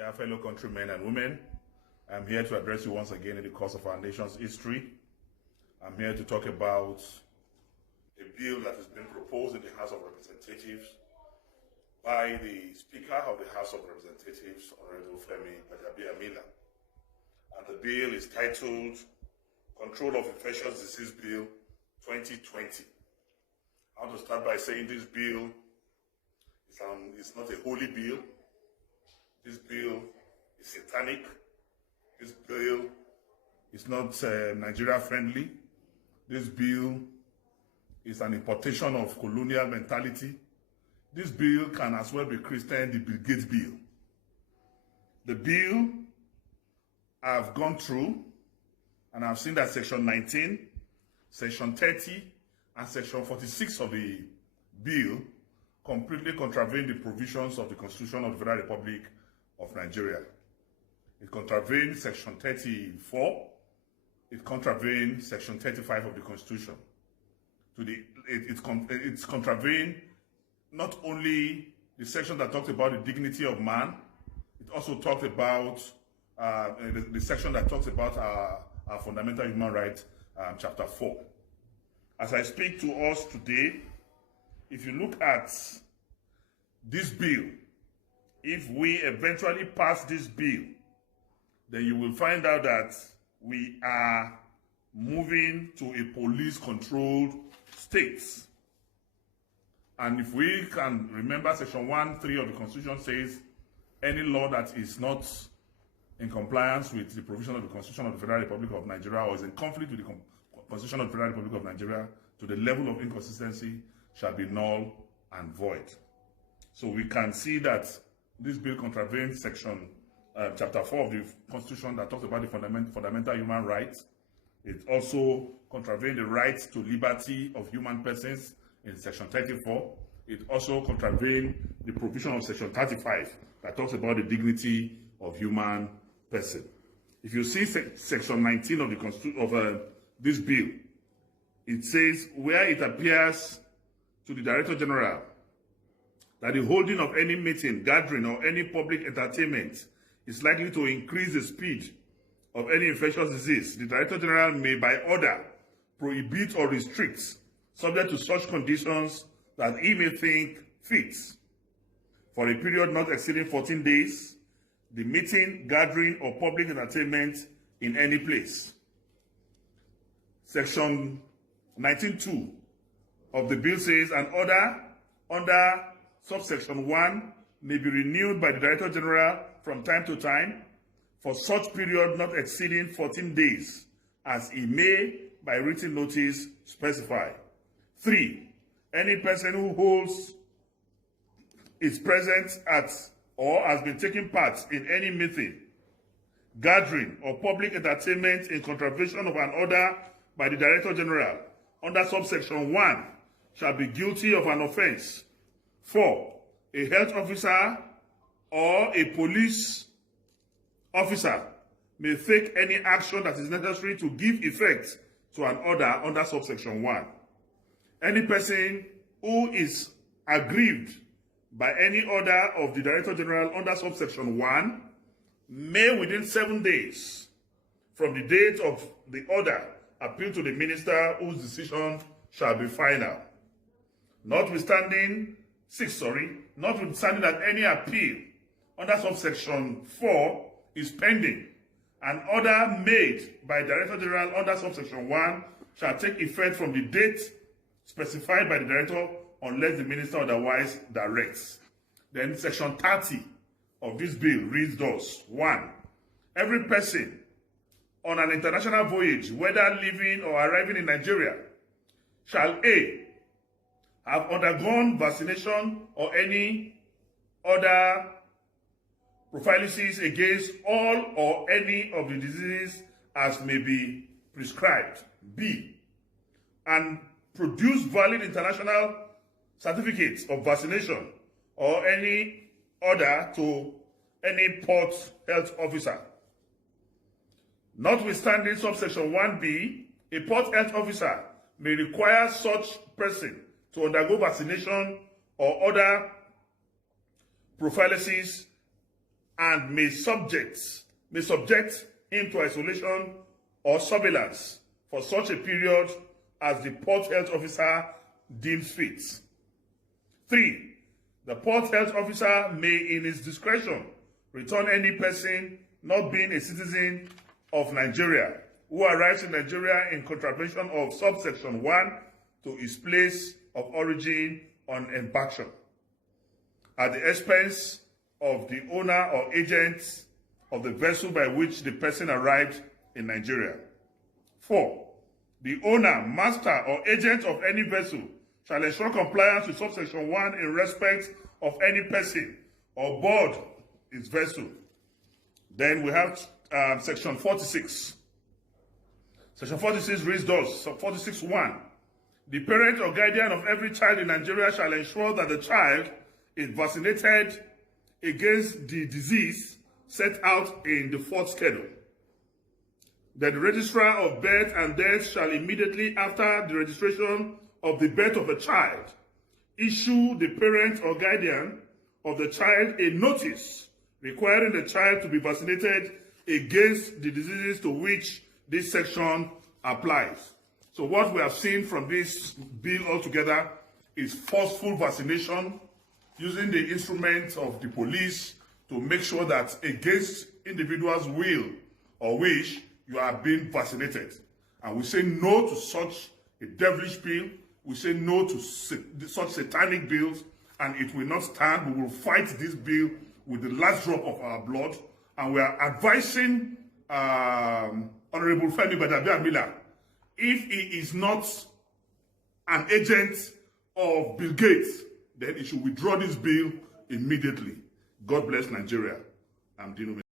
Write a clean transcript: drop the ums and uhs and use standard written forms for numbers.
Yeah, fellow countrymen and women, I'm here to address you once again in the course of our nation's history. I'm here to talk about a bill that has been proposed in the House of Representatives by the Speaker of the House of Representatives, Honorable Femi Gbajabiamila. And the bill is titled Control of Infectious Disease Bill 2020. I want to start by saying this bill is not a holy bill. This bill is satanic. This bill is not Nigeria friendly. This bill is an importation of colonial mentality. This bill can as well be christened the Bill Gates bill. The bill I've gone through and I've seen that Section 19, Section 30, and Section 46 of the bill completely contravene the provisions of the Constitution of the Federal Republic of Nigeria. It contravenes Section 34. It contravenes Section 35 of the Constitution. It's contravened not only the section that talks about the dignity of man, it also talks about the section that talks about our fundamental human rights, Chapter 4. As I speak to us today, if you look at this bill, if we eventually pass this bill, then you will find out that we are moving to a police-controlled state. And if we can remember, Section 1(3) of the Constitution says any law that is not in compliance with the provision of the Constitution of the Federal Republic of Nigeria or is in conflict with the Constitution of the Federal Republic of Nigeria to the level of inconsistency shall be null and void. So we can see that this bill contravenes Section Chapter 4 of the Constitution that talks about the fundamental human rights. It also contravenes the right to liberty of human persons in Section 34. It also contravenes the provision of Section 35 that talks about the dignity of human person. If you see Section 19 of the Constitution of this bill, it says where it appears to the Director General that the holding of any meeting, gathering, or any public entertainment is likely to increase the speed of any infectious disease, the Director General may, by order, prohibit or restrict, subject to such conditions that he may think fit, for a period not exceeding 14 days, the meeting, gathering, or public entertainment in any place. Section 19(2) of the bill says an order under subsection 1 may be renewed by the Director General from time to time for such period not exceeding 14 days, as he may, by written notice, specify. 3. Any person who holds is present at or has been taking part in any meeting, gathering, or public entertainment in contravention of an order by the Director General under subsection 1 shall be guilty of an offense. 4. A health officer or a police officer may take any action that is necessary to give effect to an order under subsection 1. Any person who is aggrieved by any order of the Director General under subsection 1 may, within 7 days from the date of the order, appeal to the minister whose decision shall be final. Notwithstanding that any appeal under subsection 4 is pending, an order made by Director General under subsection 1 shall take effect from the date specified by the Director unless the minister otherwise directs. Then Section 30 of this bill reads thus: 1. Every person on an international voyage, whether leaving or arriving in Nigeria, shall A. have undergone vaccination or any other prophylaxis against all or any of the diseases as may be prescribed. B. And produce valid international certificates of vaccination or any order to any port health officer. Notwithstanding subsection 1B, a port health officer may require such person to undergo vaccination or other prophylaxis and may subject him to isolation or surveillance for such a period as the port health officer deems fit. 3. The port health officer may, in his discretion, return any person not being a citizen of Nigeria who arrives in Nigeria in contravention of subsection 1 to his place of origin on embarkation, at the expense of the owner or agent of the vessel by which the person arrived in Nigeria. 4. The owner, master, or agent of any vessel shall ensure compliance with subsection 1 in respect of any person or board its vessel. Then we have section 46. Section 46 reads thus, 46.1. The parent or guardian of every child in Nigeria shall ensure that the child is vaccinated against the disease set out in the fourth schedule. That the registrar of birth and death shall immediately after the registration of the birth of a child issue the parent or guardian of the child a notice requiring the child to be vaccinated against the diseases to which this section applies. So what we have seen from this bill altogether is forceful vaccination, using the instruments of the police to make sure that against individuals' will or wish, you are being vaccinated. And we say no to such a devilish bill. We say no to such satanic bills, and it will not stand. We will fight this bill with the last drop of our blood. And we are advising Honorable Femi Gbajabiamila, if he is not an agent of Bill Gates, then he should withdraw this bill immediately. God bless Nigeria. I'm Dino Melaye.